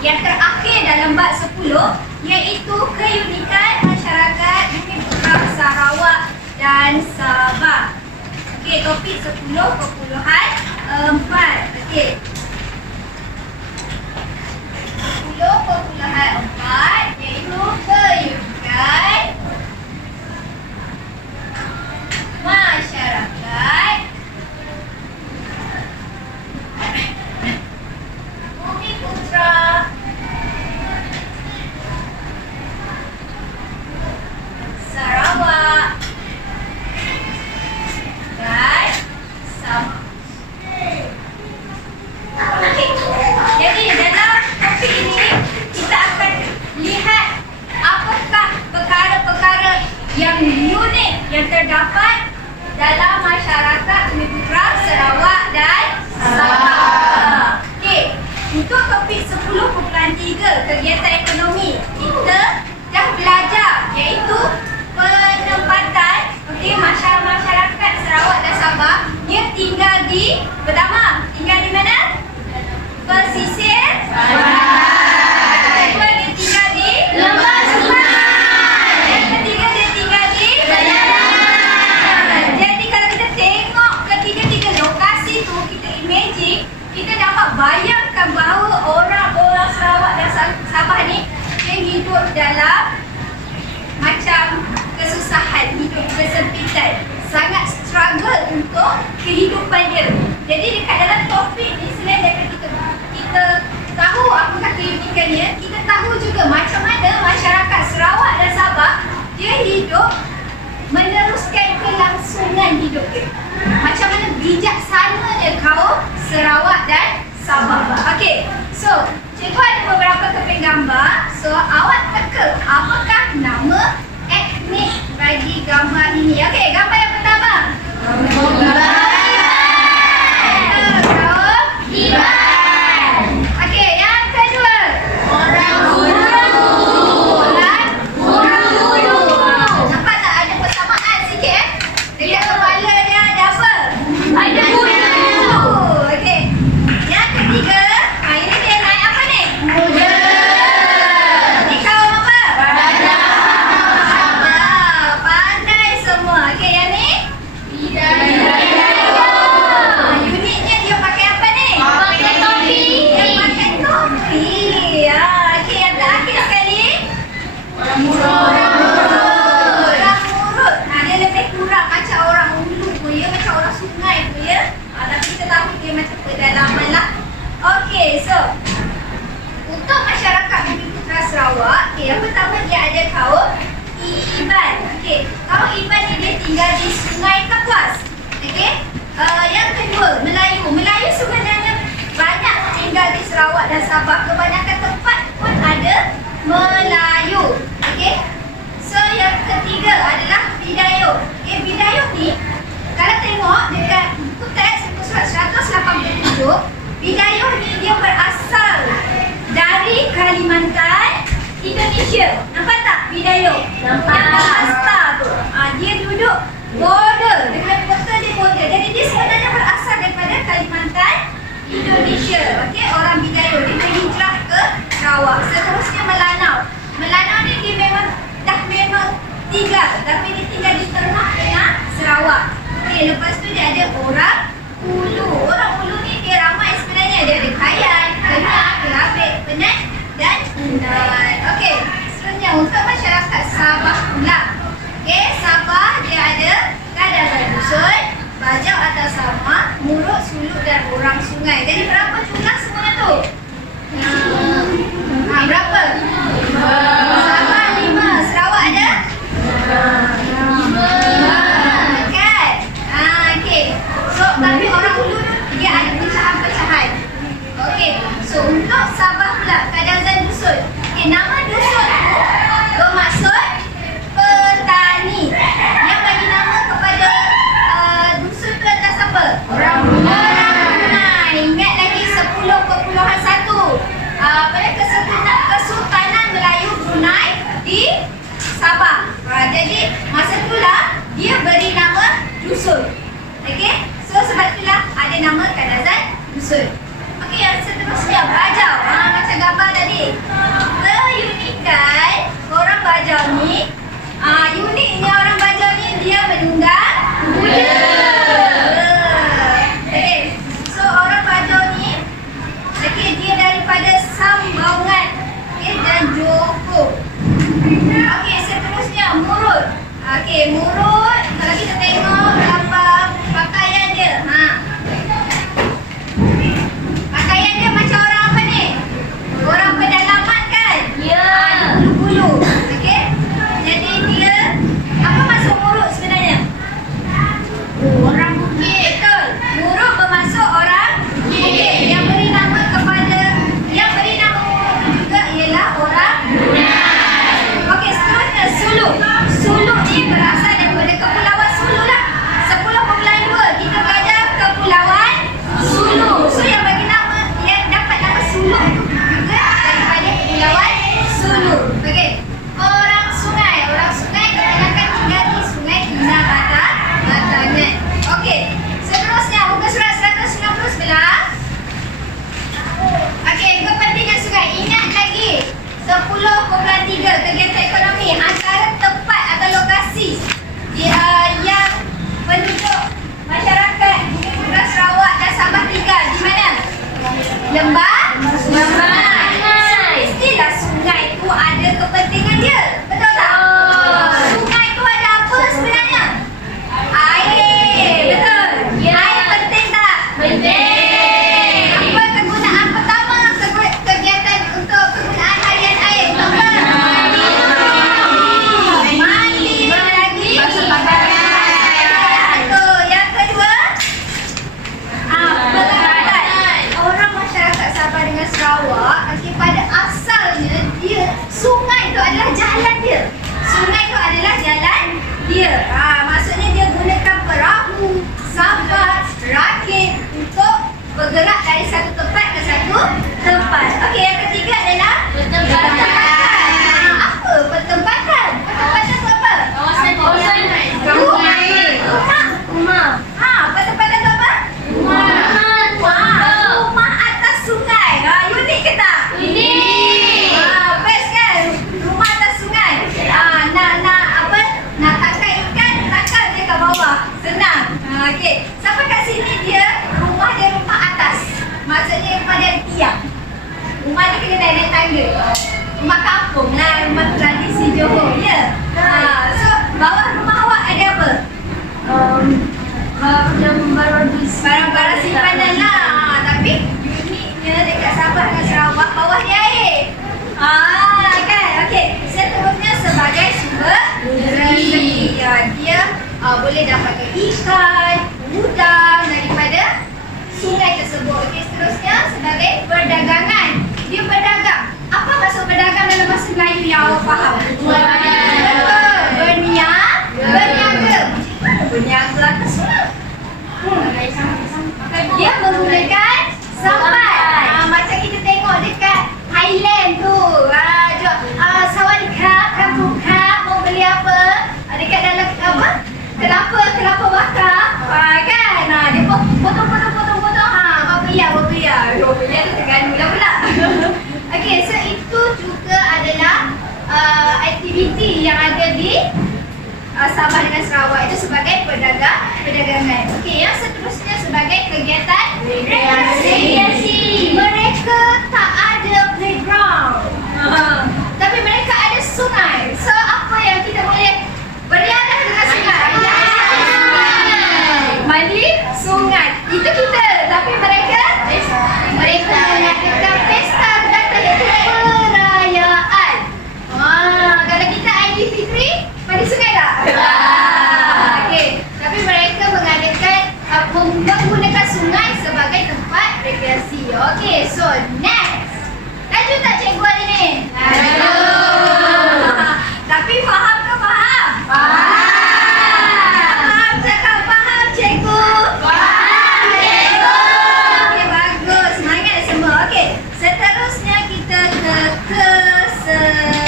yang terakhir dalam bab 10 iaitu keunikan masyarakat Bumi Putra Sarawak dan Sabah. Okey, topik 10.4. Okey. 10.4 iaitu keunikan masyarakat Bumi Putra Sarawak dan Sabah. Okey. Jadi dalam topik ini kita akan lihat apakah perkara-perkara yang unik yang terdapat dalam masyarakat Bumi Putra Sarawak dan Sabah. Okey. Untuk topik 10.3 kegiatan ekonomi, kita dah belajar iaitu penempatan masyarakat Sarawak dan Sabah. Dia tinggal di, pertama, tinggal di mana? Pesisir pantai. Kedua, dia tinggal di lembah sungai. Yang ketiga, dia tinggal di pedalaman. Jadi kalau kita tengok ketiga-tiga lokasi tu, kita imagine, kita dapat bayangkan bahawa orang-orang Sarawak dan Sabah ni dia hidup dalam macam kesusahan, hidup kesempitan, sangat struggle untuk kehidupan dia. Jadi dekat dalam topik ni, selain daripada kita tahu apakah keunikannya, kita tahu juga macam mana masyarakat Sarawak dan Sabah dia hidup meneruskan kelangsungan hidup dia. Macam mana bijaksananya kaum Sarawak dan Sabah. Okey, so cikgu ada beberapa keping gambar. So awak teka apakah nama etnik bagi gambar ini. Okey, gambar yang pertama. Kaum Iban. Okey, yang kedua. Orang Bulu. Nampak tak ada persamaan sikit dekat kepala dia ada apa? Ada bulu. Okey. Yang ketiga, ini dia naik apa ni? Kuda. Ni kaum apa? Pandai semua. Okey, yang ni? Bidayuh. Uniknya dia pakai apa ni? Pakai topi. Dia pakai topi. Okey, yang terakhir sekali. Orang murut. Dia lebih kurang macam orang ulu pun ya, macam orang sungai pun ya. Tapi kita tahu dia macam pedalaman lah. Okey, so untuk masyarakat Bumi Putra Sarawak, okey, yang pertama dia ada kaum Iban. Okey, kaum Iban ni dia tinggal di Sungai Kapuas. Okey, yang kedua Melayu. Melayu sebenarnya banyak tinggal di Sarawak dan Sabah. Kebanyakan tempat pun ada Melayu. Okey, so yang ketiga adalah Bidayuh. Okey, Bidayuh ni kalau tengok dekat buku teks buku surat 187, Bidayuh ni dia berasal dari Kalimantan, Indonesia. Nampak tak Bidayuh? Nampak. Yang berhasta tu. Dia duduk border, dekat kota dia border. Jadi dia sebenarnya berasal daripada Kalimantan, Indonesia. Okey, orang Bidayuh dia berhijrah ke Sarawak. Seterusnya Melanau. Melanau ni dia memang tinggal, tapi dia tinggal di tengah-tengah Sarawak. Okey, lepas tu dia ada orang Ulu. Orang Ulu ni dia ramai sebenarnya. Dia ada Kayan, Kenyang, Kelabit, Penat dan Inai. Okey, seterusnya untuk masyarakat Sabah pula. Okey, Sabah dia ada Kadazan Dusun, Bajau atau Sama, Murut, Suluk dan Orang Sungai. Jadi berapa jumlah semuanya tu? Berapa? 5. Sabah 5. Sarawak ada? 5. Kan? Okey. So, tapi orang Ulu dia ada pecahan-pecahan. Okey. So, untuk Sabah pula, Kadazan Dusun. Okey, nama dusun tu bermaksud petani. Yang bagi nama kepada dusun tu atas apa? Orang Brunei. Ingat lagi 10.1. Pada Kesultanan Melayu Brunei di Sabah. Jadi masa itulah dia beri nama dusun. Okey, so sebab itulah ada nama Kadazan Dusun. Okey, yang seterusnya Bajau. Macam gambar tadi. Keunikan orang Bajau ni, uniknya orang Bajau ni dia menunggang kuda. Okay, so orang Bajau ni, okay, dia daripada Sambungan, okay, dan Johor. Okay, seterusnya Murut. Okay, Murut, kalau kita tengok gambar pakaian dia, pakaian dia macam orang apa ni? Orang pedalaman kan? Ya. Bulu-bulu. Okey. Jadi dia apa maksud Murut sebenarnya? Orang bukit. Betul. Murut bermaksud orang bukit. Yang beri nama kepada yang beri nama Murut juga ialah orang Brunei. Okey, seterusnya Suluk. Suluk ni berasal daripada Kepulauan Sulu lah. 10.2 kita belajar Kepulauan Sulu. So yang bagi nama, yang dapat nama Suluk tu juga daripada Kepulauan Sulu. Okey. Orang sungai. Orang sungai kebanyakan tinggal di Sungai Kinabatangan. Okey. Seterusnya muka surat 190 sebelah. Okey, kepentingan sungai. Ingat lagi 10.3 kegiatan ekonomi antara tempat atau lokasi yang penduduk masyarakat Bukit Putera Sarawak dan Sabah tinggal di mana? Lembah Sungai. Istilah sungai tu ada kepentingan dia. Betul tak? Sungai tu ada apa sebenarnya? Air. Betul. Ya. Air penting tak? Penting. Apa kegunaan pertama kegiatan untuk kegunaan harian air? Apa? Mandi lagi. Basuh pakaian. Betul. Yang kedua, pengangkutan. Orang masyarakat Sabah dengan Sarawak, okay, pada asalnya dia sungai itu adalah jalan dia. Sungai itu adalah jalan dia. Maksudnya dia gunakan perahu, sampan, rakit untuk bergerak dari satu tempat ke satu tempat. Okey, yang ketiga adalah Pertempatan. Apa pertempatan? Pertempatan tu apa? Kawasan Rumah. Pertempatan tu apa? Rumah atas sungai. Unik ke tak? Best kan? Rumah atas sungai. Nak tangkap ikan, tangkap dia kat bawah. Senang. Okey. Sampai kat sini dia rumah atas. Maksudnya rumah dia ada tiang. Rumah dia kena naik tangga. Rumah kampung lah, rumah tradisi Johor. Ya. So, bawah rumah awak ada apa? Barang-barang simpanan lah. Tapi uniknya dekat Sabah dan Sarawak bawah dia air. Kan? Okey. Seterusnya sebagai sumber rezeki. Dia boleh dapatkan ikan, udang daripada sungai tersebut. Okey, seterusnya sebagai perdagangan. Dia berdagang. Apa maksud berdagang dalam bahasa Melayu yang awak faham? Betul. Berniaga. Berniaga atas sungai. Dia menggunakan sampan. Macam kita tengok dekat Thailand tu. Sawadikap, kampungkap, mau beli apa? Dekat dalam apa? Kelapa bakar. Kan? Dia potong. Apa beliau tu terganu lah pula. Okey, so itu juga adalah aktiviti yang ada di Sabah dengan Sarawak itu sebagai perdagangan. Okey, yang seterusnya sebagai kegiatan rekreasi. Mereka tak ada playground. Tapi mereka ada sungai. So apa yang kita boleh beriadah dengan sungai? Mandi sungai. Itu kita. Tapi mereka mengadakan pesta dan perayaan. Kalau kita Aidilfitri, mandi sungai tak? Okey. Tapi mereka menggunakan sungai sebagai tempat rekreasi. Okey, so next. Lanjut tak cikgu hari ni? Tapi faham ke faham? Faham. Cakap faham cikgu? Faham cikgu. Okey, bagus. Semangat semua. Okey, seterusnya kita ke kesenian.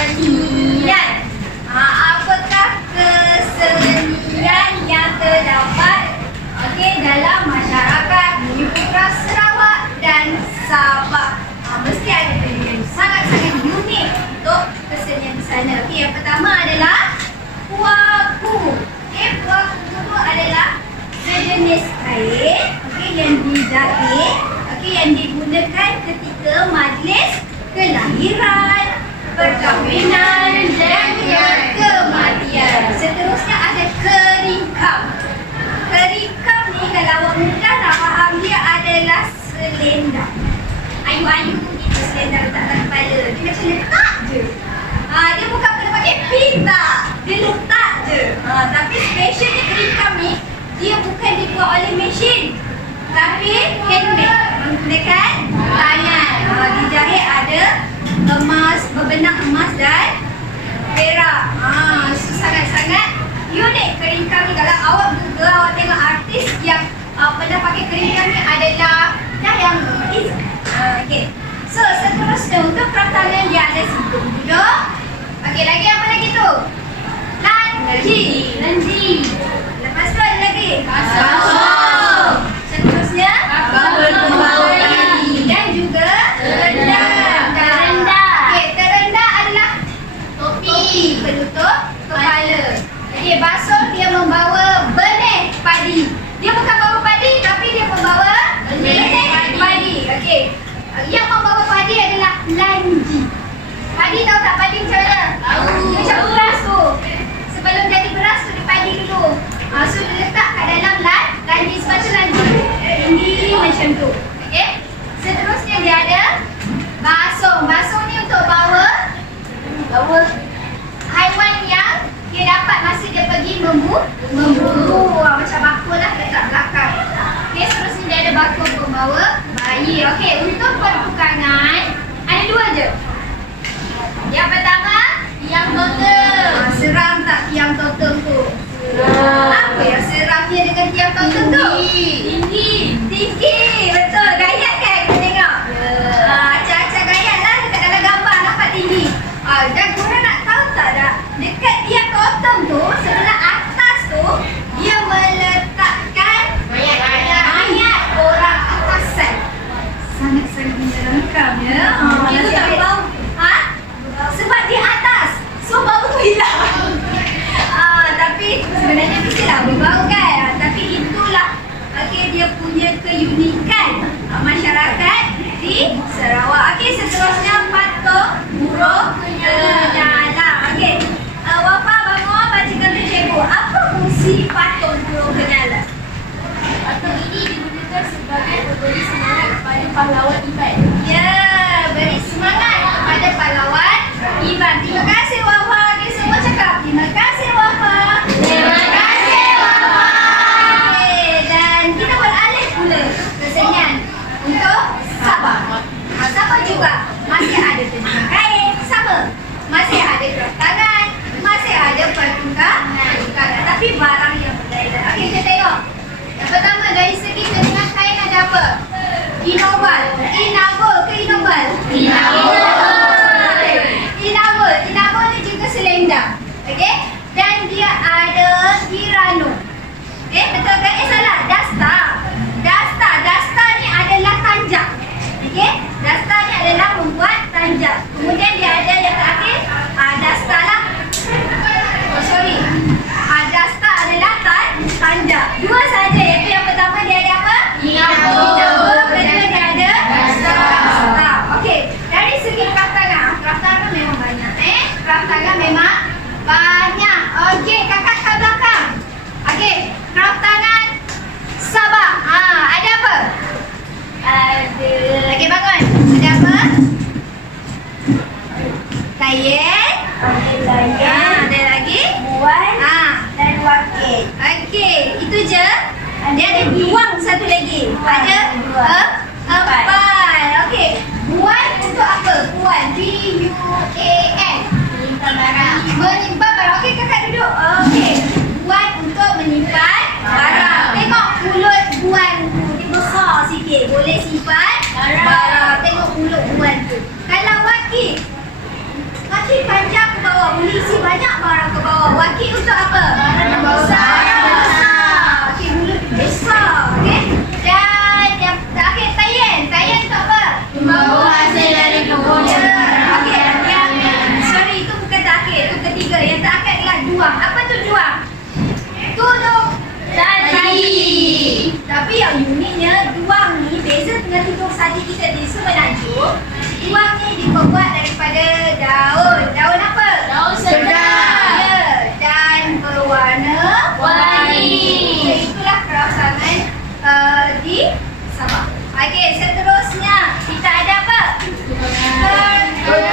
Apakah kesenian yang terdapat dalam masyarakat Bukit Putera Sarawak dan Sabah? Mesti ada kesenian jenis kain, okey, yang dijahit, okey, yang digunakan ketika majlis kelahiran, perkahwinan dan kematian. Seterusnya ada keringkam. Keringkam ni kalau awak mudah nak faham, dia adalah selendang. Ayu-ayu gitu selendang letak dalam kepala. Dia macam letak je. Dia bukan kena pakai pin tak. Dia letak je. Tapi specialnya keringkam ni, dia bukan dibuat oleh mesin, tapi handmade, menggunakan tangan. Dijahit ada emas, berbenang emas dan perak. Sangat-sangat unik keringkam ni. Kalau awak Google, awak tengok artis yang pernah pakai keringkam ni adalah yang okay. So seterusnya untuk pertangan dia ada situng duduk. Okey, lagi apa lagi tu? Lanji. Lepas tu ada lagi kasut. Seterusnya bawali dan juga terendam. Okey, terendam adalah topi penutup kepala. Okey, basuh dia membawa benih padi. Dia bukan bawa padi, tapi dia membawa benih padi. Okey. Yang membawa padi adalah lanji. Padi tahu tak padi macam mana? Tahu. Macam beras tu. Sebelum jadi beras tu dipadi dulu. So diletak kat dalam lanji. Sebab tu lanji tinggi macam tu. Okey. Seterusnya dia ada basung. Basung ni untuk bawa haiwan yang dia dapat masa dia pergi memburu. Macam bakul lah dekat belakang. Okey, seterusnya dia ada bakul pembawa bayi. Okey, untuk pertukangan ada dua je. Yang pertama, tiang totem. Seram tak tiang totem tu? Apa yang seramnya dengan tiang totem tu? Tinggi. Betul. Gayat kan kita tengok? Acak-acak gayat lah dekat dalam gambar nampak tinggi. Dan korang nak tahu tak dah? Dekat tiang totem tu, sebelah atas tu, dia meletakkan mayat orang atasan. Sangat-sangat menyeramkan ya. Itu tak bau. Sebab di atas, so bau tu hilang. Tapi sebenarnya mestilah berbau kan. Tapi itulah dia punya keunikan masyarakat di Sarawak. Okey, seterusnya patung burung kenyala. Okey, Wafa bangun bacakan tu cikgu. Apa fungsi patung burung kenyala? Patung ini digunakan sebagai pemberi semangat kepada pahlawan Iban. Ya, beri semangat kepada pahlawan Iban. Terima kasih Wafa. Okey, semua cakap terima kasih Wafa. Terima kasih, Wafa. Okey, dan kita beralih pula ke senian untuk Sabah. Sabah juga masih ada tenun kain, sama. Masih ada gerak tangan, masih ada pertukangan. Tapi barang yang berbeza. Okey, kita tengok. Yang pertama dari segi tenun kain ada apa? Inobal. Inabol ke inobal? Inabol ni juga selendang. Okey? Dan dia ada irano. Okey, betul ke? Salah. Dasta ni adalah tanjak. Okey? Dasta ni adalah membuat tanjak. Kemudian dia ada yang terakhir, dasta lah. Dasta adalah tanjak. Dua saja. Iaitu yang pertama dia ada apa? Inabol. Kedua dia ada dasta. Okey. Dari segi kraft tangan memang banyak. Kraft tangan memang banyak. Okey, kakak kat belakang. Okey, kraft tangan Sabah. Ada apa? Okey, bangun. Ada apa? Kain. Ada lagi? Buan. Dan wakil. Okey, itu je. Dia ada buang satu lagi. Ada empal. Okey, buan untuk apa? Buan. B-U-A-N. Menyimpan barang. Okey, kakak duduk. Okey, buan untuk menyimpan barang. Tengok mulut buan tu. Dia besar sikit. Boleh simpan barang. Tengok mulut buan tu. Kalau wakil panjang ke bawah, boleh isi banyak barang ke bawah. Wakil untuk apa? Barang besar. Okey, mulut besar. Okey. Dan yang terakhir tayan. Tayan untuk apa? Membawa hasil dari kebun. Okey, sorry, itu bukan terakhir. Itu ketiga. Yang terakhir adalah juang. Apa tu juang? Tudung tali. saji kita di semenanjung, uang ni dibuat daripada daun. Daun apa? Daun sedap. Ya, dan berwarna Warni. So, itulah kerangsangan di Sabah. Okey, seterusnya kita ada apa? Pertukangan.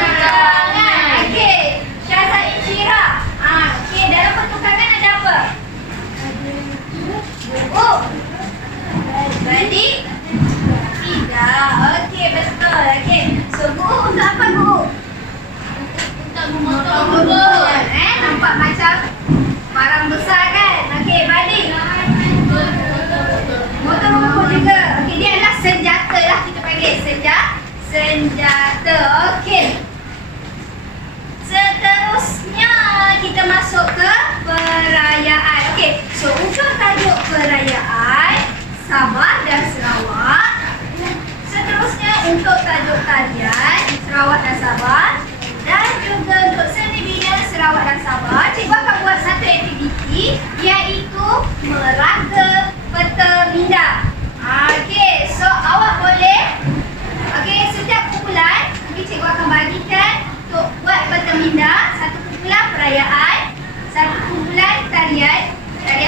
Okey, Syazah Insyirah. Okey, dalam pertukangan ada apa? Buku. Jadi tidak. Okey, betul. Okey. So, buku untuk apa buku? Untuk memotong Buku. bubur. Nampak macam barang besar kan? Okey, balik. Motor buku juga. Okey, dia adalah senjata lah kita panggil. Senjata. Okey. Seterusnya kita masuk ke perayaan. Okey, so untuk tajuk perayaan Sabah dan Sarawak. Seterusnya untuk tajuk tarian Sarawak dan Sabah, dan juga untuk seni bina Sarawak dan Sabah, cikgu akan buat satu aktiviti iaitu meraga peta minda. Okey, so awak boleh setiap kumpulan cikgu akan bagikan untuk buat peta minda, satu kumpulan perayaan, satu kumpulan tarian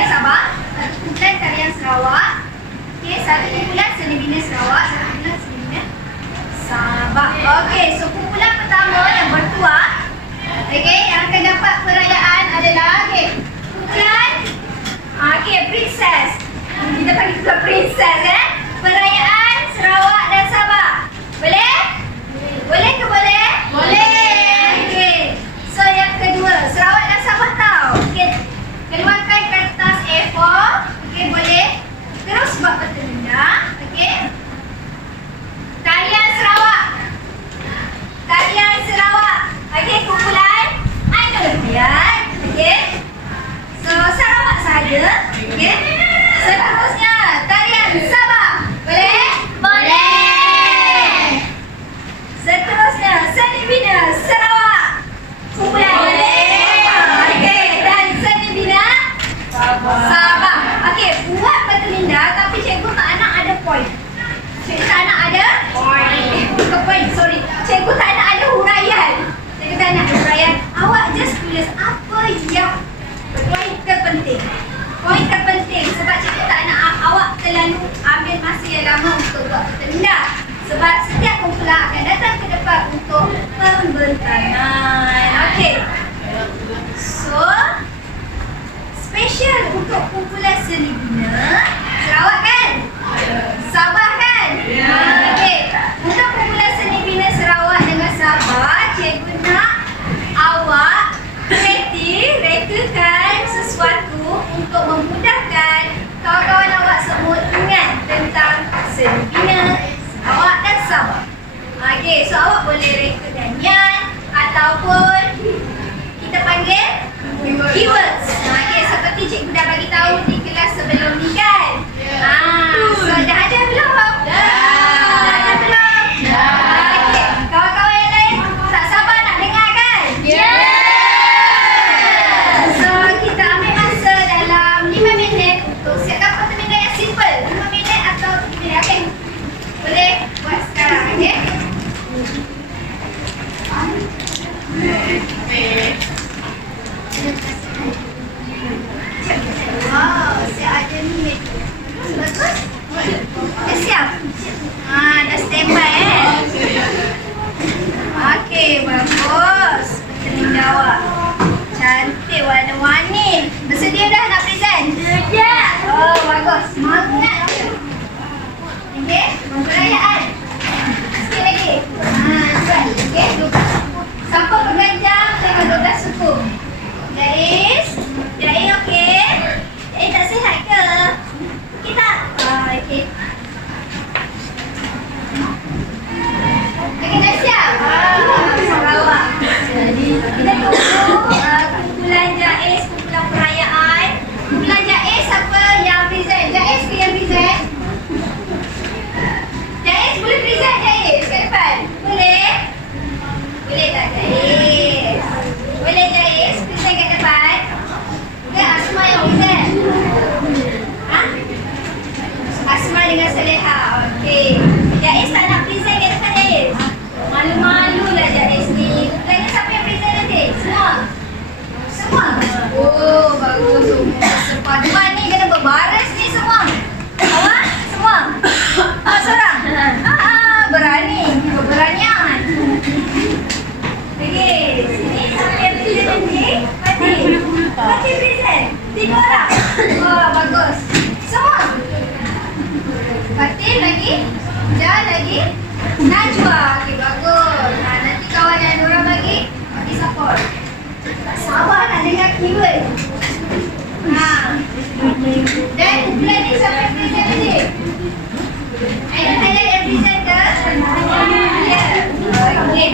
Sabah, satu kumpulan tarian Sarawak, satu kumpulan seni bina Sarawak, satu kumpulan seni bina Sabah. Okey, so kumpulan pertama yang bertuah, yang akan dapat perayaan adalah kumpulan Princess. Kita panggil kumpulan Princess perayaan Sarawak dan Sabah. Boleh? Boleh ke boleh? Boleh. Okey. So yang kedua, Sarawak dan Sabah tahu. Okey. Keluarkan kertas A4. Okey, boleh. Terus buat peta minda. Okey. Tarian Sarawak. Okey, kumpulan Ainul Hidayat. Okey. So Sarawak saja. Okey. Seterusnya tarian Sabah. Boleh? Boleh. Seterusnya seni bina Sarawak. Kumpulan okey, dan seni bina Sabah. Okey, buat peta minda tapi cikgu tak nak ada point. Cikgu tak nak ada bukan point, sorry. Cikgu tak nak ada huraian. Cikgu tak nak huraian. Awak just tulis apa yang poin terpenting. Poin terpenting sebab cikgu tak nak awak terlalu ambil masa yang lama untuk buat peta minda. Sebab setiap kumpulan akan datang ke depan untuk pembentangan. Okey. So, special untuk kumpulan seni bina Sarawak kan? Sabah kan? Okey. Untuk kumpulan seni bina Sarawak dengan Sabah, cikgu nak awak rekakan sesuatu untuk memudahkan kawan-kawan awak semua ingat tentang seni bina Sarawak dan Sabah. Okey, so awak boleh reka nyanyian ataupun kita panggil keywords. Okey, seperti cikgu dah bagi tahu di kelas sebelum ni kan? So dah ada belum? Dah ada belum? Okey, kawan-kawan yang lain tak sabar nak dengar kan? So kita ambil masa dalam 5 minit untuk siapkan peta minda yang simple. 5 minit atau 3 minit. Okey. Boleh buat sekarang, okey? Wow, saya ada ni. Bagus? Dah siap? Dah standby Okey, bagus. Peta minda awak cantik, warna-warni. Bersedia dah nak present? Sedia. Oh, bagus. Semangat. Okey, perayaan. Sikit lagi. Cepat. Okey, 12. Siapa pegang jam tengok 12 suku? Jais? Jais okey? Jais tak sihat ke? Okey tak? Okey. Okey, dah siap? Sarawak. Jadi, kita tunggu kumpulan Jais, kumpulan perayaan. Kumpulan Jais siapa yang present? Jais ke yang present? Jais boleh present Jais kat depan? Boleh? Boleh tak Jais? Boleh Jais present kat depan? Ke Asma yang present? Asma dengan Saleha. Okey. Jais tak nak present ke depan Jais? Malu-malu lah Jais ni. Tanya siapa yang present nanti? Semua? Semua? Oh, bagus. Sepaduan ni kena berbaris ni semua. Awak? Semua? Seorang? Berani. Keberanian. Okey, sini siapa yang present nanti? Fatih. Fatih present. 3 orang. Oh, bagus. Semua? Fatih lagi? Jah lagi? Najwa. Okey, bagus. Nanti kawan yang ada orang lagi, bagi support. Tak sabar nak dengar keyword. Dan kumpulan ni siapa yang present nanti? Ada highlight yang present ke? Ya. Okey.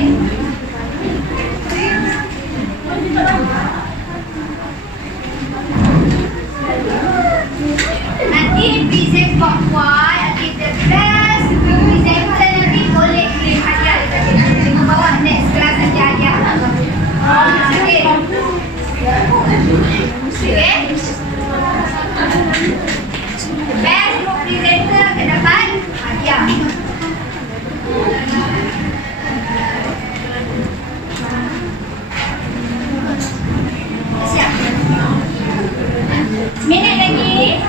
Nanti present Puan, aktivitas presenter nanti boleh claim hadiah dekat bawah next kelas nanti hadiah. Okey. Okey. Best group presenter akan dapat hadiah. Siap. Minit lagi.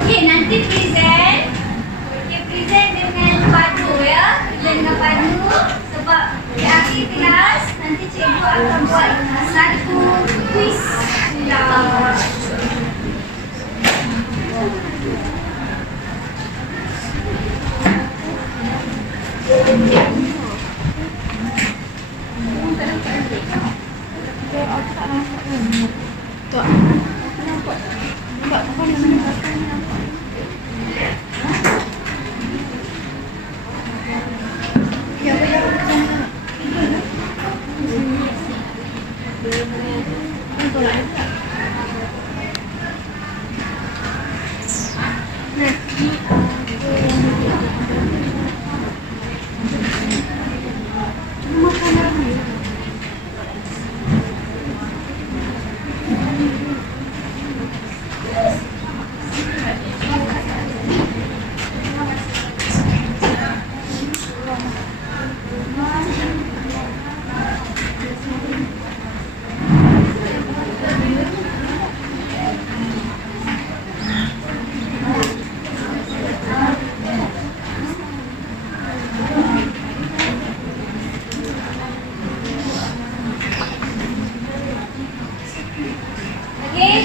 Okay, nanti present. Okay, present dengan padu ya. Present dengan padu. Sebab di akhir kelas, nanti cikgu akan buat satu quiz.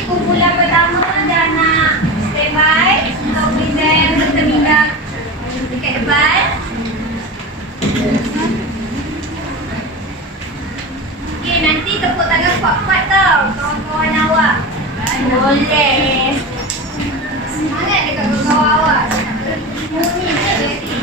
Kumpulan pertama dah nak standby untuk present terminal dekat depan. Okay, nanti tepuk tangan kuat-kuat tau kawan-kawan awak. Boleh. Semangat dekat kawan-kawan awak. Bunyi je berarti.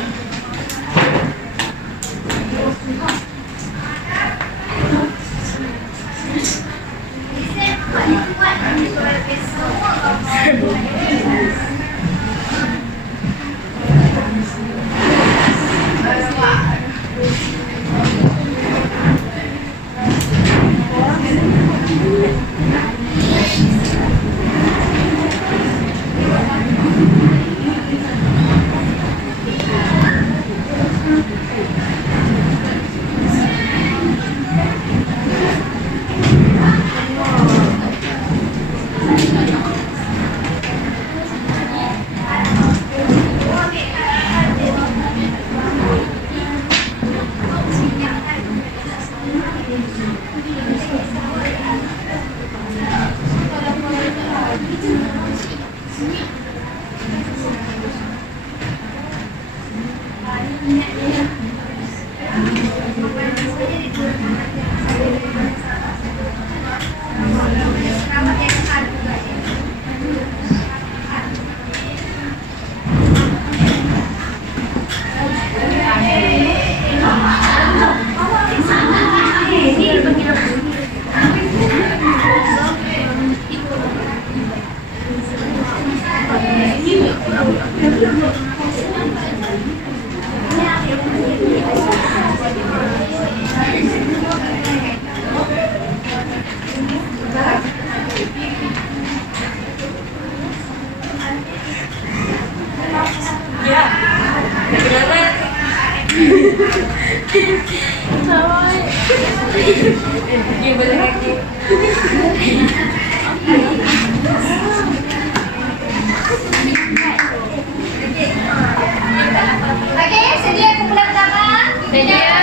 Kuat-kuat suara semua kawan-kawan. Okey, sedia kumpulan pertama? Sedia.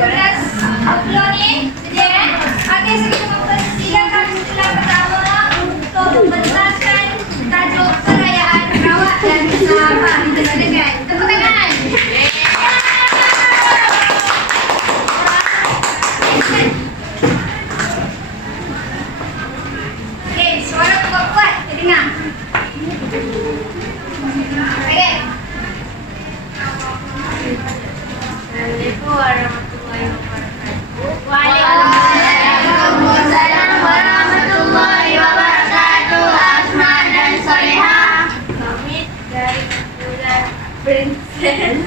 12 upload ni, sedia? Okey, so kita mempersilakan kumpulan pertama untuk menjelaskan tajuk perayaan Sarawak dan Sabah. Kita silakan. Tepuk tangan. Okey, suara kuat-kuat terdengar. Okey. Assalamualaikum warahmatullahi wabarakatuh. Waalaikumsalam warahmatullahi wabarakatuh. Asma dan Solehah. Kami dari kumpulan Princess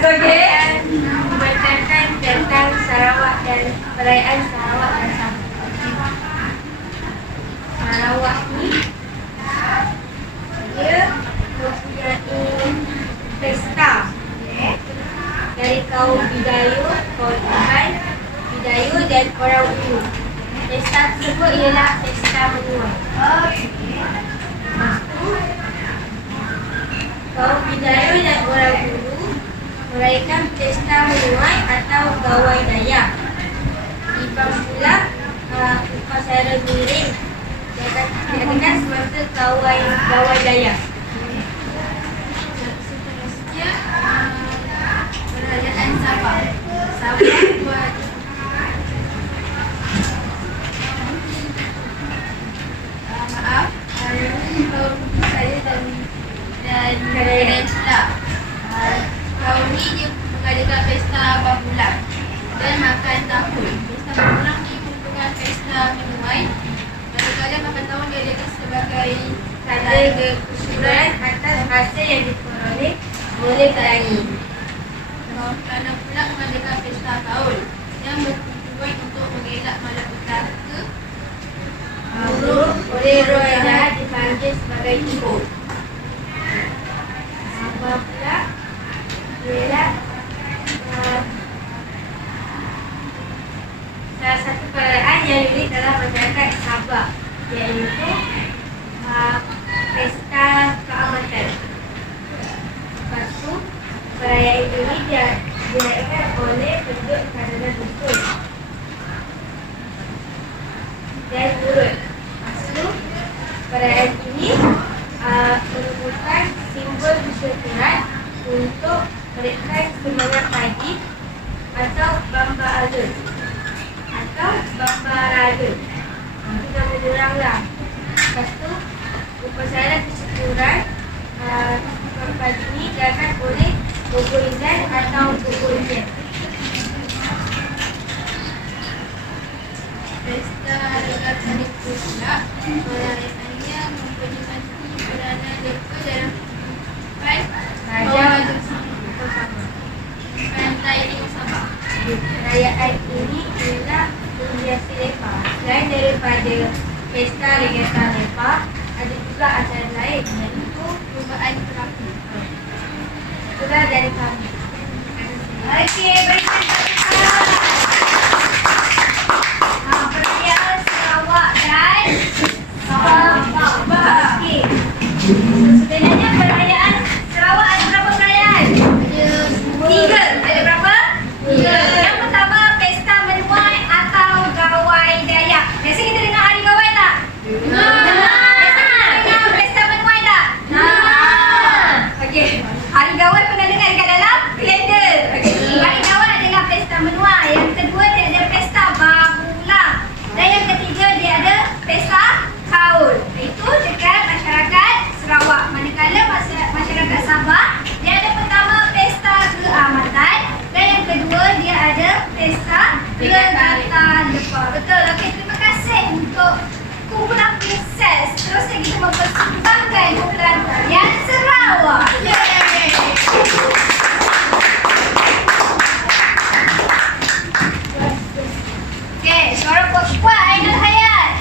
Okey. membacakan tentang Sarawak dan perayaan Sarawak dan Sabah. Sarawak ni dia mempunyai pesta dari kaum Bidayu, kaum Iban, Bidayu dan orang Ulu. Pesta tersebut ialah pesta menuai. Lepas tu, kaum Bidayu dan orang Ulu merayakan pesta menuai atau gawai dayak. Iban pula upacara miring diadakan semasa gawai dayak. Seterusnya perayaan Sabah. Sabah buat maaf, saya dan pula. Tahun ni dia mengadakan pesta Babulan dan makan tahun. Pesta Babulan ni merupakan pesta menuai. Kadang-kadang makan tahun dia adalah sebagai tanda kesyukuran atas hasil yang diperoleh oleh petani. Kerana pula mengadakan pesta tahun yang bertujuan untuk mengelak malapetaka buruk oleh roh yang jahat dipanggil sebagai tipu. Sabah pula ialah salah satu perayaan yang unik dalam masyarakat Sabah, iaitu pesta keamatan. Lepas tu, perayaan ini dirayakan oleh penduduk Kadazan Dusun dan Urut. Lepas tu, perayaan ini merupakan simbol kesyukuran untuk mereka semangat pagi atau Bamba Azul atau Bamba Radu. Itu nama diorang lah. Lepas tu, upacara kesyukuran pagi ini diadakan oleh Bogor Izan atau Bogor Izan. Pesta adalah hari pula. Perayaannya memperingati peranan mereka dalam kehidupan pantai di Sabah. Perayaan ini ialah menghiasi lepa. Selain daripada pesta regata lepa, ada juga acara lain iaitu perlombaan perahu. Itulah dari kami. Okey, berikan tepuk tangan. Perayaan Sarawak dan Sabah. Okey. Sebenarnya perayaan Sarawak ada berapa perayaan? Tiga. Ada berapa? Tiga. Yang pertama, pesta menuai atau gawai dayak. Biasa kita dengar hari gawai tak? Biasa kita dengar pesta menuai tak? Okey. Hari gawai pernah dengar dekat dalam kalender. Okey. Hari gawai adalah pesta menuai. Yang kedua dia ada pesta babulang. Dan yang ketiga dia ada pesta kaul. Itu dekat masyarakat Sarawak. Manakala masyarakat Sabah dia ada pertama pesta keamatan dan yang kedua dia ada pesta regata lepa. Betul. Okey, terima kasih untuk kumpulan Princess. Terusnya kita mempersembahkan kumpulan yang Sarawak. Yeay. Okey, suara kuat-kuat Ainul Hayat.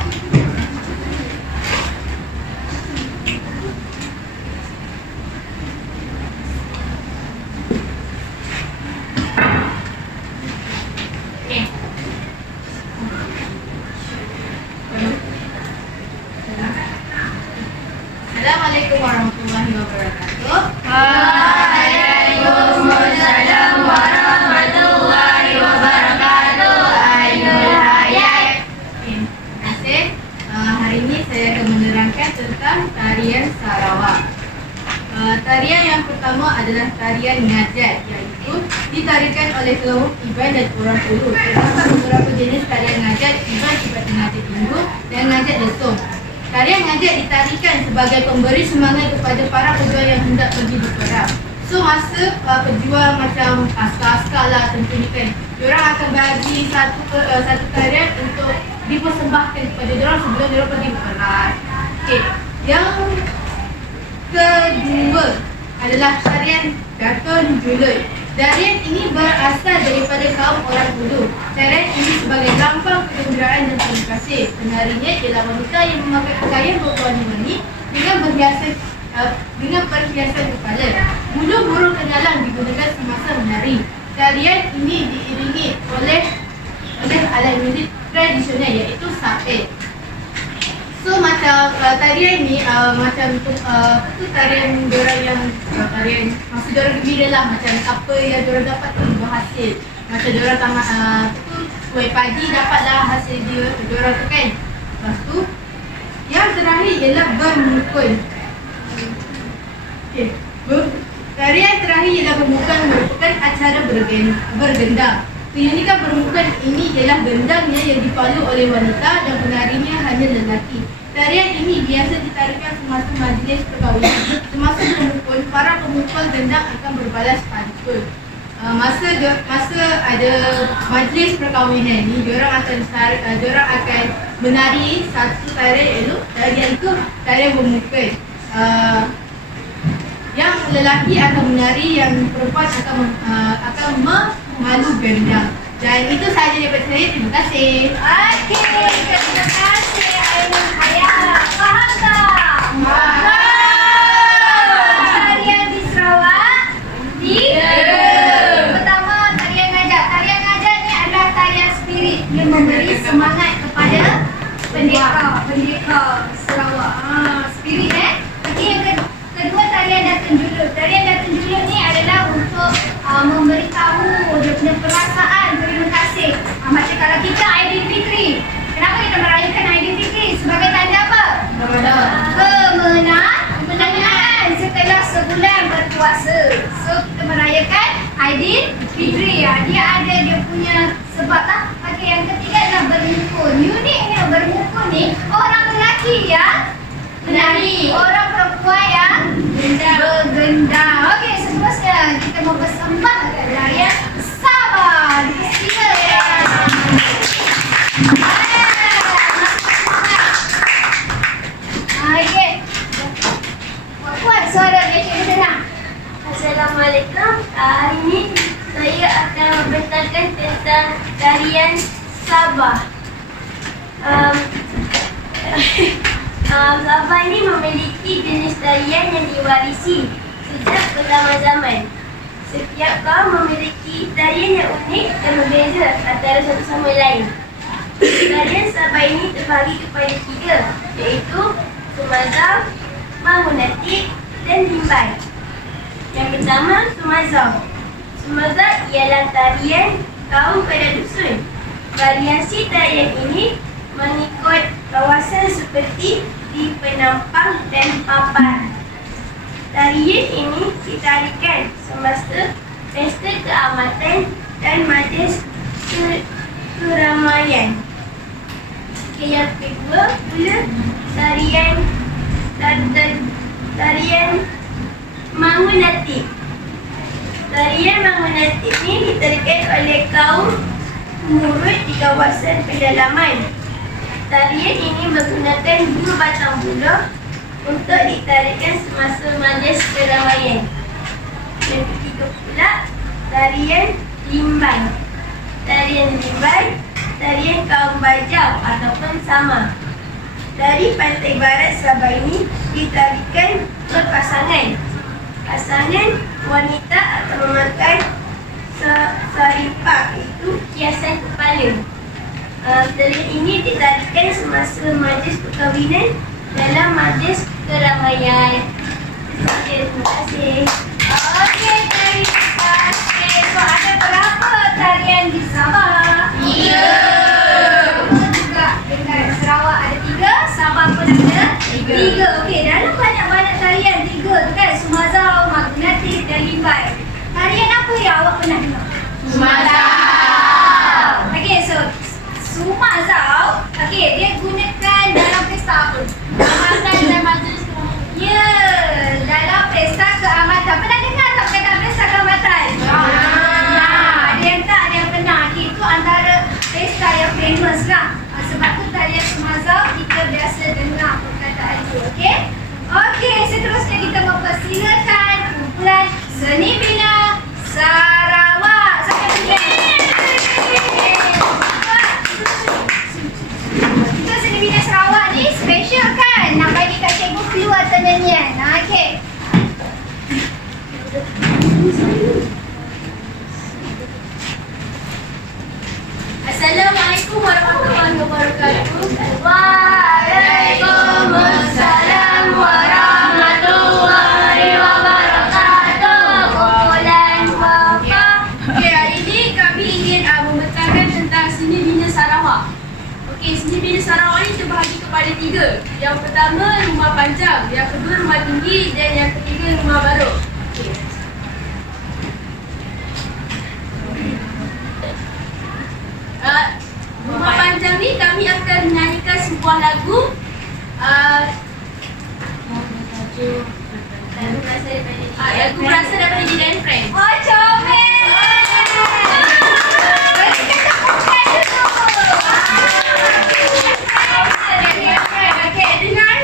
Assalamualaikum warahmatullahi wabarakatuh. Waalaikumsalam warahmatullahi wabarakatuh. Ainul Hayat. Terima kasih. Hari ini saya akan menerangkan tentang tarian Sarawak. Tarian yang pertama adalah tarian ngajat, iaitu ditarikan oleh kelompok Iban dan orang Ulu. Terdapat beberapa jenis tarian ngajat, Iban seperti ngajat Hindu dan ngajat Lesung. Tarian ngajat ditarikan sebagai pemberi semangat kepada para pejuang yang hendak pergi berperang. So masa pejuang macam askar-askar lah tentunya kan, diorang akan bagi satu tarian untuk dipersembahkan kepada diorang sebelum diorang pergi berperang. Okey, yang kedua adalah tarian Daton Julud. Tarian ini berasal daripada kaum orang Ulu. Tarian ini sebagai lambang kegembiraan dan terima kasih. Penarinya ialah wanita yang memakai pakaian berwarna-warni dengan perhiasan kepala. Bulu burung kenalan digunakan semasa menari. Tarian ini diiringi oleh alat muzik tradisional iaitu sape. So macam tarian ni macam tarian diorang yang tarian masa diorang gembira lah, macam apa yang diorang dapat tu berhasil. Macam diorang tuai padi dapatlah hasil diorang tu kan. Lepas tu yang terakhir ialah bermukul. Okay. Tarian terakhir ialah bermukul, merupakan acara bergendang. Keunikan bermukul ini ialah gendangnya yang dipalu oleh wanita dan penarinya hanya lelaki. Tarian ini biasa ditarikan semasa majlis perkahwinan. Semasa bermukul, para pemukul gendang akan berbalas pantun. Masa ada majlis perkahwinan ni, diorang akan menari satu tarian, iaitu tarian itu tarian bermukul. Yang lelaki akan menari, yang perempuan akan memalu gendang. Dan itu sahaja daripada saya. Terima kasih. Okey, terima kasih Ainul Hayat. Faham tak? Faham. Tarian di Sarawak? Pertama, tarian ngajat. Tarian ngajat ni adalah tarian spirit yang memberi semangat kepada pendeka Sarawak. Spirit Okey, yang kedua tarian Daton Julud. Tarian Daton Julud ni adalah untuk memberitahu dia punya perasaan terima kasih. Macam kalau kita Aidilfitri, kenapa kita merayakan Aidilfitri? Sebagai tanda apa? Kemenangan setelah sebulan berpuasa. So kita merayakan Aidilfitri. Dia ada dia punya sebab lah. Okey, yang ketiga adalah bermukul. Uniknya bermukul ni orang lelaki yang menari, orang perempuan yang bergendang. Okey, seterusnya kita mau persembahkan tarian Sabah. Dipersilakan. Okey. Kuat suara dia senang. Assalamualaikum. Hari ini saya akan membentangkan tentang tarian Sabah. Sabah ini memiliki jenis tarian yang diwarisi sejak pertama zaman. Setiap kaum memiliki tarian yang unik dan berbeza antara satu sama lain. Tarian Sabah ini terbagi kepada tiga, iaitu Sumazau, Mangunatik dan Limbai. Yang pertama, Sumazau. Sumazau ialah tarian kaum pada dusun. Variasi tarian ini mengikut kawasan seperti di Penampang dan Papan. Tarian ini ditarikan semasa pesta keamatan dan majlis keramaian. Yang kedua pula tarian Mangunatik. Tarian Mangunatik ini ditarikan oleh kaum Murut di kawasan pedalaman. Tarian ini menggunakan 2 batang bulah untuk ditarikan semasa majlis keramaian. Yang ketiga pula tarian Limbai. Tarian Limbai, tarian kaum Bajau ataupun Sama. Dari pantai barat Sabah ini ditarikan berpasangan. Pasangan wanita akan memakai saripah, itu hiasan kepala. Tarian ini ditarikan semasa majlis perkahwinan dalam majlis keramaian. Terima kasih. Okey, terima kasih. So, ada berapa tarian di Sabah? 3. Juga dekat Sarawak ada 3, Sabah pun ada 3. Okey, dalam banyak-banyak tarian 3 tu kan, Sumazau, Magnetic dan Libai. Tarian apa yang awak pernah dengar? Sumazau. Okey, so Sumazau, okey, dia gunakan dalam pesta apa? Keamatan dan majlis keamatan. Ya, dalam pesta keamatan. Pernah dengar tak perkataan pesta keamatan? Ada yang tak, ada yang pernah. Okay, itu antara pesta yang famous lah. Sebab tu tarian Sumazau kita biasa dengar perkataan itu. Okey? Okey, seterusnya kita mempersilakan kumpulan Seni Bina Sarawak. Siapa yang kita Seni Bina Sarawak ni special kan? Nak bagi kat cikgu keluar nyanyian. Okey. Assalamualaikum warahmatullahi wabarakatuh. Waalaikumsalam warahmatullahi wabarakatuh. Kumpulan Bapak. Okey, hari ini kami ingin membentangkan tentang Seni Bina Sarawak. Okey, Seni Bina Sarawak ni terbahagi kepada 3. Yang pertama rumah panjang, yang kedua rumah tinggi dan yang ketiga rumah barok. Okey. Rumah panjang ni kami akan menyanyikan sebuah lagu lagu berasal daripada Gina and Friends. Oh, comel! Bagi kita bukan dulu. Okey, dengar.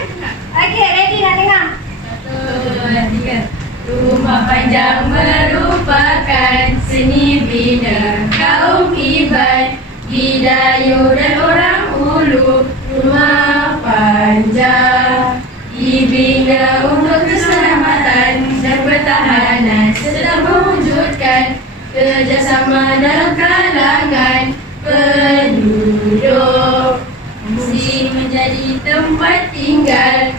Okey, ready nak dengar? 1, 2, 3. Rumah panjang merupakan seni bina kaum Iban, Bidayu dan orang Ulu. Rumah panjang dibina untuk keselamatan dan pertahanan serta mewujudkan kerjasama dalam kalangan penduduk. Mesti menjadi tempat tinggal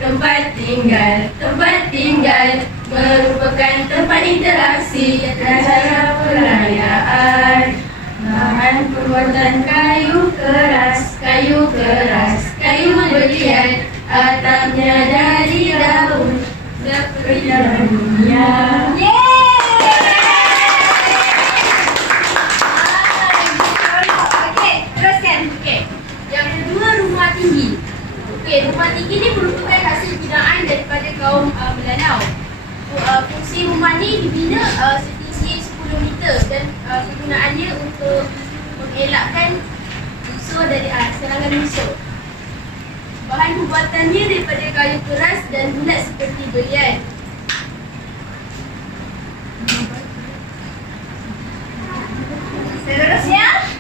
merupakan tempat interaksi dan acara perayaan. Bahan perbuatan kayu keras, kayu berlian, atapnya dari daun seperti dalam dunia. Okey, teruskan. Okey, yang kedua rumah tinggi. Okey, rumah tinggi ni merupakan hasil binaan daripada kaum Melanau. Fungsi rumah ni dibina setinggi 10 meter dan kegunaannya untuk mengelakkan musuh dari serangan musuh. Bahan pembuatannya daripada kayu keras dan bulat seperti belian. Seterusnya.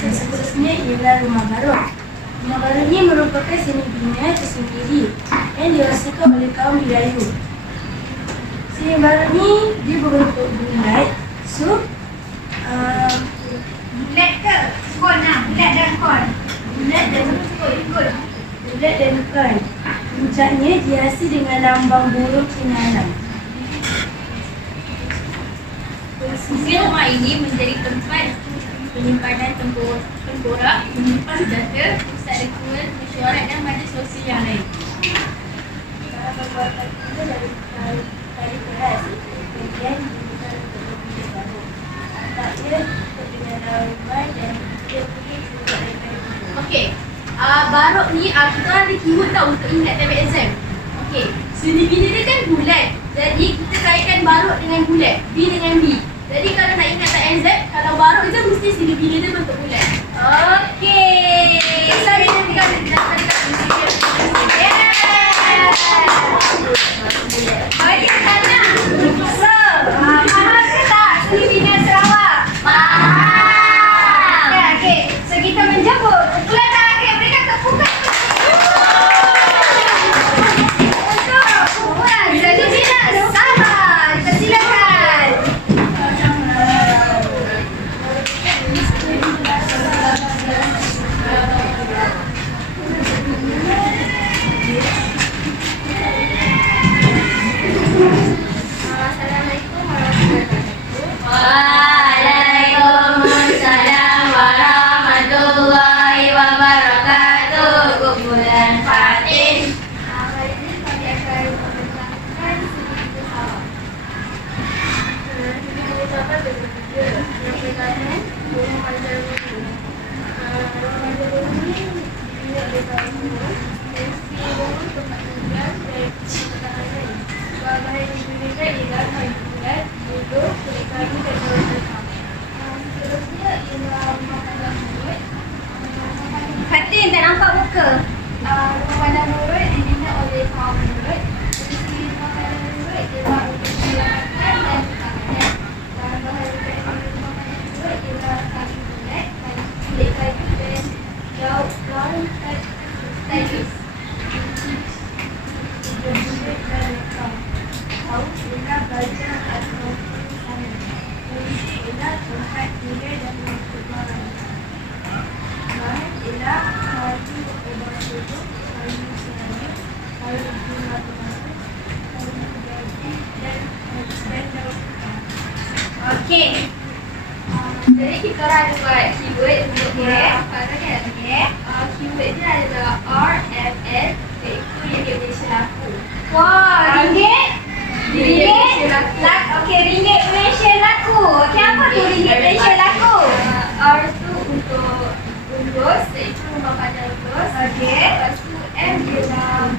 Seterusnya ialah rumah barok. Rumah barok ini merupakan seni bina tersendiri yang dirasakan oleh kaum Bidayu. Seni barok ni dia berbentuk bulat, Bulat ke? Kon lah. Bulat dan kon. bulat dan Kon. bulat dan bukan. Puncaknya dihiasi dengan lambang burung cenganan. Fungsi rumah ini menjadi tempat penyimpanan tengkorak, penyimpan senjata, pusat ritual, mesyuarat dan majlis sosial yang lain. Cara pembuatan itu dari kayu keras, kemudian digunakan untuk membuat barok. Atapnya dengan daun rumai dan dia putih juga dari kayu. Okey, barok ni kita orang ada keyword tau untuk ingat time exam. Okey, seni bina dia kan bulat. Jadi kita kaitkan barok dengan bulat, B dengan B. Jadi kalau nak ingat time exam, kalau barok je mesti seni bina dia bentuk bulat. Okey. Sorry, nanti kau dapat Okey, Sana. So, faham ke tak Seni Bina Sarawak? Faham. Ya, okey. So, kita menjemput kumpulan terakhir. Berikan tepukan. Untuk kumpulan Seni Bina Sarawak. Persilakan. ke? Rumah pandang Nurul dibina oleh kaum Nurul. Fungsi rumah pandang Nurul ialah untuk menyelamatkan dan keamanan. Bahan-bahan rumah pandang Nurul ialah kayu bulat, kulit kayu dan daun stylus. Berbulat dan lekam. Kaum ialah baja atau sana. Fungsi ialah tempat tidur dan untuk barang. Bahan ialah kayu obat duduk, kayu seraya, kayu bunga pengaruh, kayu gaji dan daun hutan. Okey. Jadi kita orang ada buat keyword untuk hafalkan kan? Okey. Keyword dia adalah RFL, iaitu ringgit Malaysia laku. Wah, ringgit? Ringgit Malaysia laku. Okey, ringgit Malaysia laku. Okey, apa tu ringgit Malaysia laku? R tu untuk undus, iaitu rumah pandang undus. Okey. Lepas tu M ialah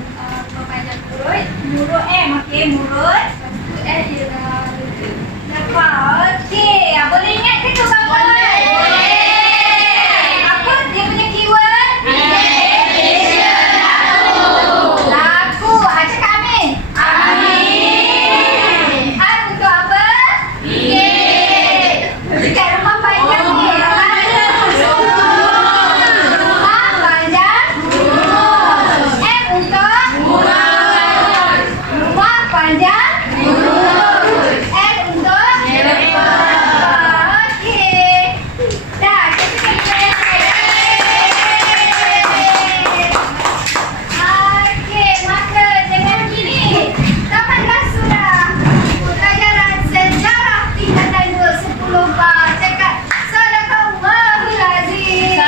rumah pandang murut. Murut M. Okey, murut. Lepas tu L ialah lega. Nampak? Okey. Boleh ingat ke tu kawan? Boleh. Apa dia punya keyword? Malaysia laku. Laku. Cakap amin. Amin. R untuk apa? Ringgit. Dekat rumah panjang ni. Rumah panjang. M untuk? Rumah panjang. M untuk? Okey. Dah, kita okey, maka dengan ini tamatlah surah pelajaran sejarah tingkatan 2 10 bar. Cakap Sadaqallahul Azim.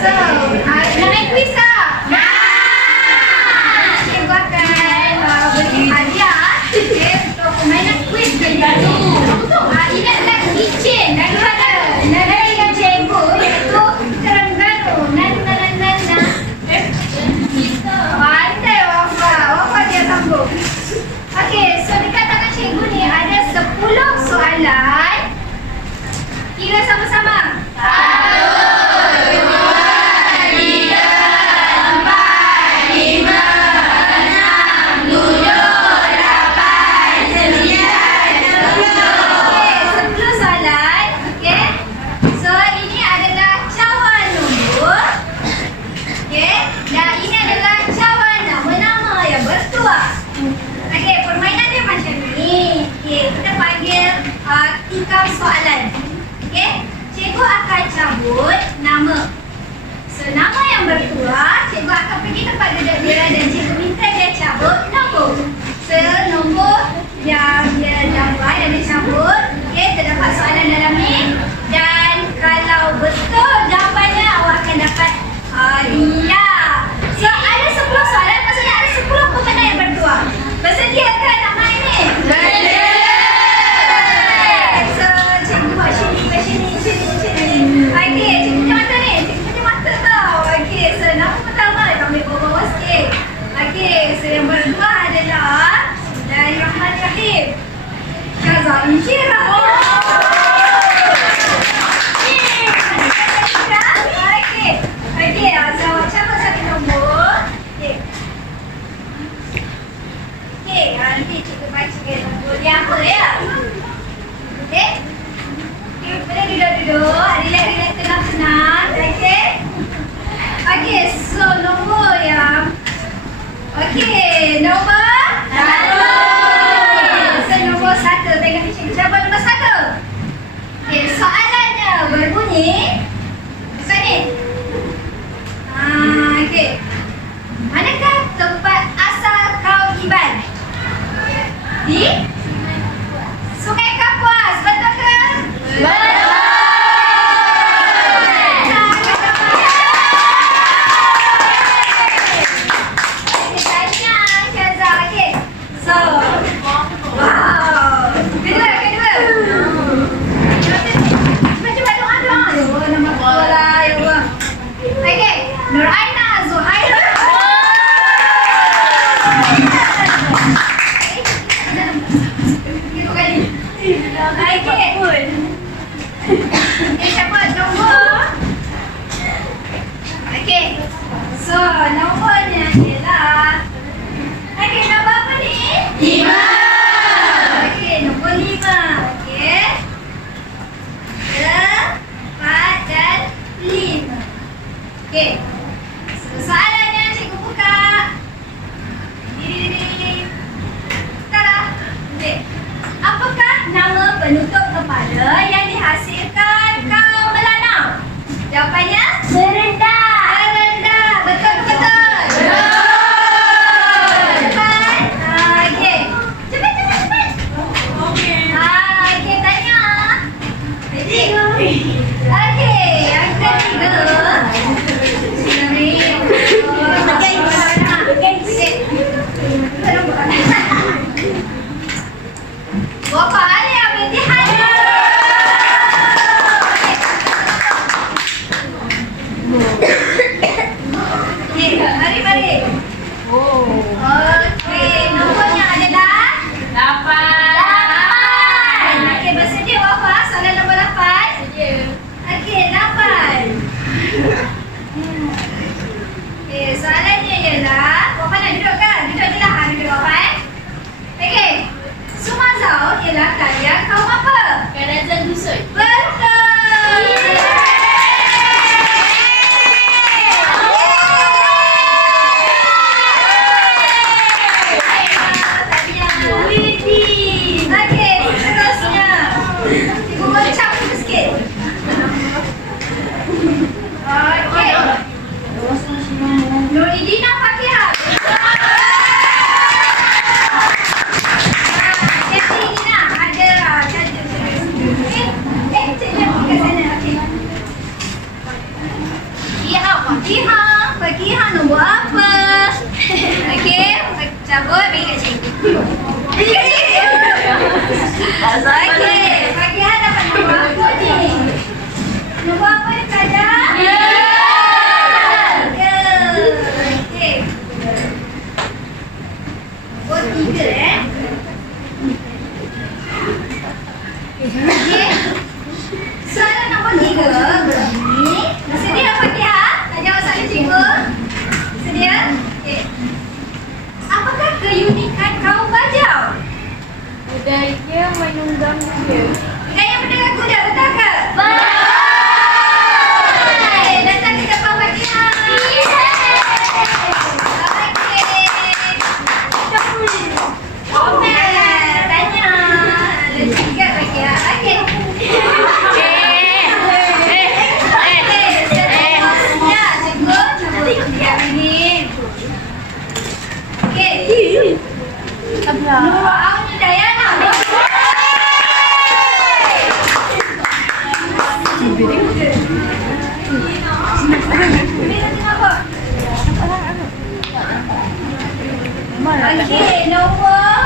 So, nak main kuis tak? Cikgu akan beri hadiah untuk permainan kuis kali ini. Ini adalah kitchen daripada negara yang cikgu iaitu Terengganu. Nana. Pandai Wafa dia sambung. Okey, so dekat tangan cikgu ni ada 10 soalan. Kira sama-sama. 10 soalan. Okey. So ini adalah cawan nombor. Okey. Dan ini adalah cawan nama-nama yang bertuah. Okey, permainan dia macam ni. Okey, kita panggil tikam soalan. Okey. Cikgu akan cabut nama. So nama yang bertuah, cikgu akan pergi tempat duduk dia dan cikgu minta dia cabut nombor. So nombor yang dia dapat dan dia cabut, okey, terdapat soalan dalam ni. Dan kalau betul jawapannya, awak akan dapat hadiah. So ada 10 soalan, maksudnya ada 10 pemenang yang bertuah. Bersedia ke nak main ni? So cikgu buat sini. Okey, cikgu punya mata ni. Cikgu punya mata tau. Okey, so nama pertama kita ambil bawah-bawah sikit. Okey, so yang berdua adalah dari Rahman Rahim. Syazah Insyirah. Okey, so cabut satu nombor. Okey, nanti cikgu baca nombor dia apa ya? Okey. Okey, boleh duduk-duduk. Relax, tenang-tenang. Okey. Okey, so nombor yang nombor 1. So nombor 1, tengok ni cikgu cabar nombor 1. Okey, soalannya berbunyi macam ni. Okey. Manakah tempat asal kaum Iban? Di Sungai Kapuas, betul ke? Betul. Kedua. Cepat doa. Okey. Soalannya cikgu buka. Diri. Tada. Okey. Apakah nama penutup kepala yang dihasilkan kaum Melanau? Jawapannya Merendah. merendah. Betul ke betul? Cepat. Okey. Cepat. Okey, tanya. Okey, yang ketiga. Berapa hari habis hari? Okey, mari. Okey, nomornya adalah 8. Okey, bersedia Wafa? Soalan nombor 8. Okey, 8. Okey, soalannya ialah Wafa nak duduk kan? Duduk je lah. Duduk Wafa Okey. Sumazau ialah karya kaum apa? Karazan dusun. Betul. Okey, seterusnya. Cikgu goncang dulu sikit. Okey. Nuridina Fakihah. Fakihah nombor apa? Okey, cabut bagi kat cikgu. Okey, Fakihah dapat nombor apa ni? Nombor apa ni pelajar? Okey. Oh, 3 Okey. Soalan nombor 3 begini. Sedia Fakihah? Nak jawab soalan cikgu? Sedia? Okey. Apakah keunikan kaum Bajau? Budaya menunggang dia. Gaya mendengar kuda, betul ke? Betul! Okey, datang ke depan Fakihah. Okey. Tanya. Ada 3 Fakihah. Okey. Seterusnya, cikgu cabut yang ini. Okey. Nombor awalnya Dayana. Okey, nombor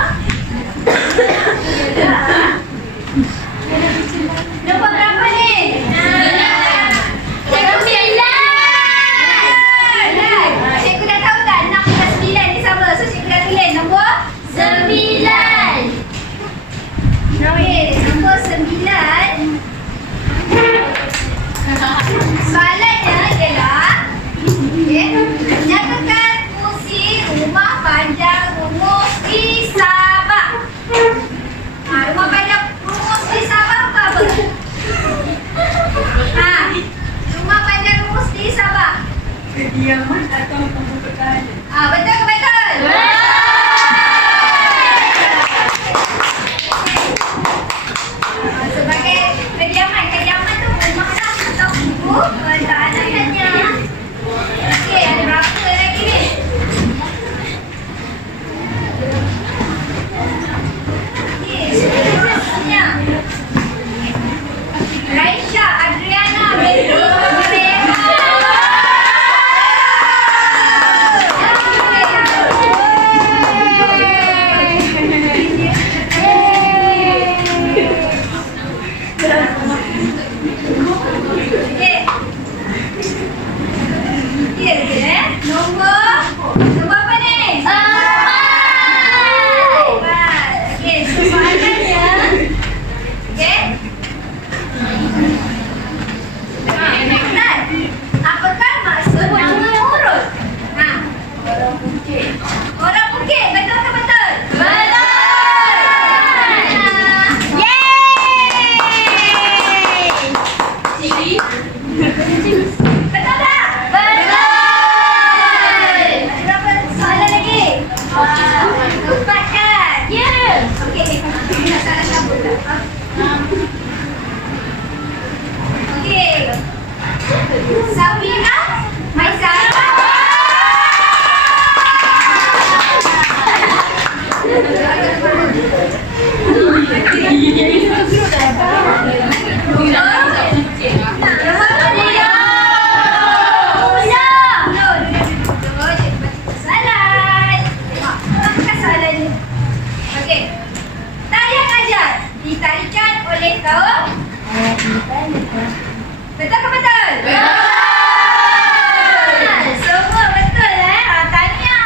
berapa ni? 9. Cikgu dah tahu tak 6 dengan 9 ni sama. So cikgu dah tulis nombor 9. Okey, nombor 9. Soalannya ialah nyatakan fungsi rumah panjang rumus di Sabah. Rumah panjang rumus di Sabah apa? Rumah panjang rumus di Sabah. Kediaman atau pembukaan. Betul ke betul? Sebagai kediaman tu rumah lah atau ibu tak anak-anaknya. Okey, ada berapa lagi ni? Okey, seterusnya. Raisha Adriana binti Mereka. Nombor apa ni? 4. Okey, so soalannya. Okey. Betul ke betul? Semua betul tanya.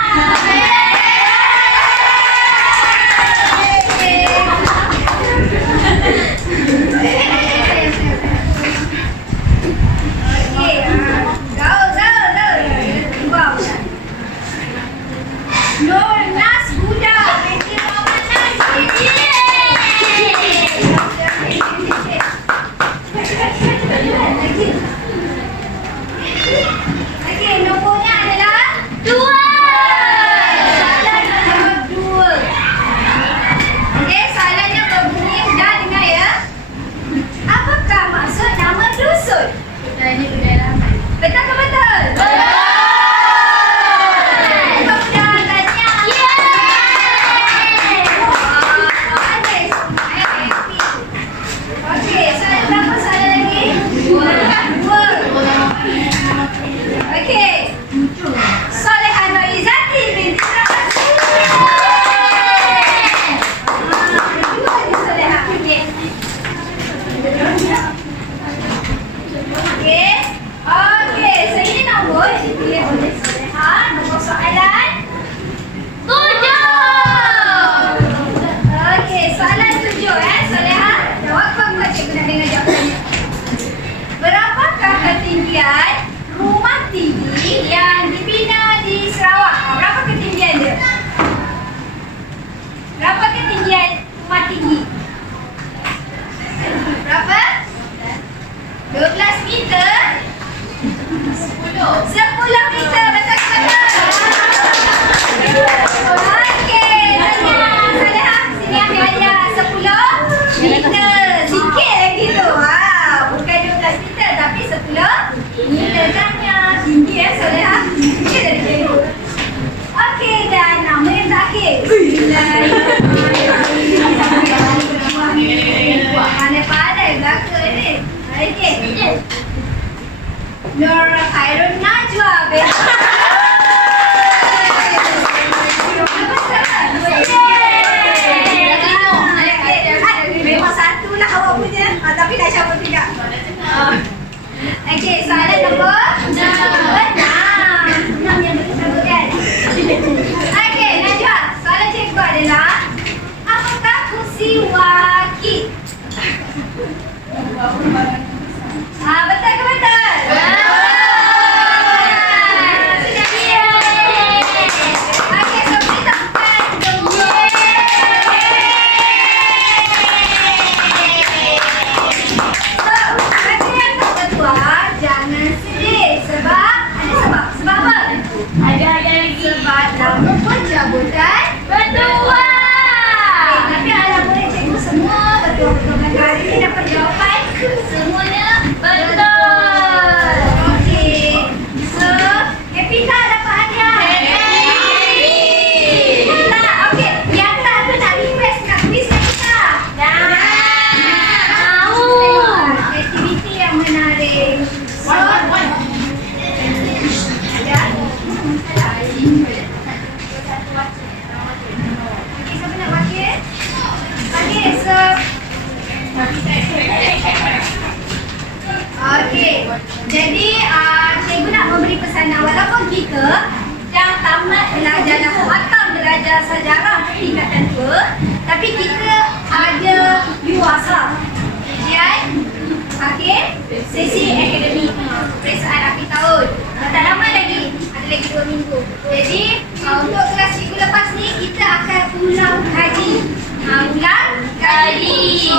Okey. Go. Wow. Nur Nas Buddha. Nanti Muhammad Nasir. Okey, nomornya adalah 2. Soalan nombor 2. Okey, soalannya berbunyi, dah dengar ya. Apakah maksud nama dusun? Kita ini budaya ramai. Betul ke betul? Okey, soalan berapa soalan lagi? 2. Okey. Solehah Norizati binti Rasul. Solehah. Okey. Okey, so ini nombor yang dipilih oleh Solehah. Nombor soalan 7. Okey, soalan 7 Solehah. Jawab apa cikgu nak dengar jawapannya. Berapakah ketinggian rumah tinggi yang dibina di Sarawak? Berapa ketinggian dia? Berapa ketinggian rumah tinggi? Berapa? 12 meter? 10 meter, betul ke betul? Okey, tanya Solehah. Sini ambil hadiah 10 meter. Sikit lagi tu. Bukan 12 meter tapi 10 meter. Tanya. Tinggi Solehah. Sikit dari cikgu. Okey, dan nama yang terakhir. Pandai-pandai belaka ni. Okey. Nur Khairun Najwa. Memang satu lah awak punya. Tapi dah cabut juga. Okey, soalan nombor 6. 6 yang boleh sabutkan. Okey, Najwa. Soalan cikgu adalah, apakah fungsi wakil? Betul ke betul? Sudah dia. Okey, so kita bukan jangan sedih sebab ada sebab. Sebab apa? Sebab nama pencabutan berdua. Tapi alhamdulillah cikgu semua betul-betul hari ini dapat jawapan semuanya betul. Okey. So, happy tak dapat hadiah? Happy. Okey, yang tak tu nak request kat quiz kita. Tahu. Aktiviti yang menarik. So, okey, siapa nak wakil? Okey, so okey. Jadi cikgu nak memberi pesanan, walaupun kita dah tamat belajar, dah khatam belajar sejarah tingkatan 2, tapi kita ada UASA, ujian akhir sesi akademik peperiksaan akhir tahun. Tak lama lagi, ada lagi 2 minggu. Jadi untuk kelas cikgu lepas ni kita akan ulang kaji. Ulang kaji.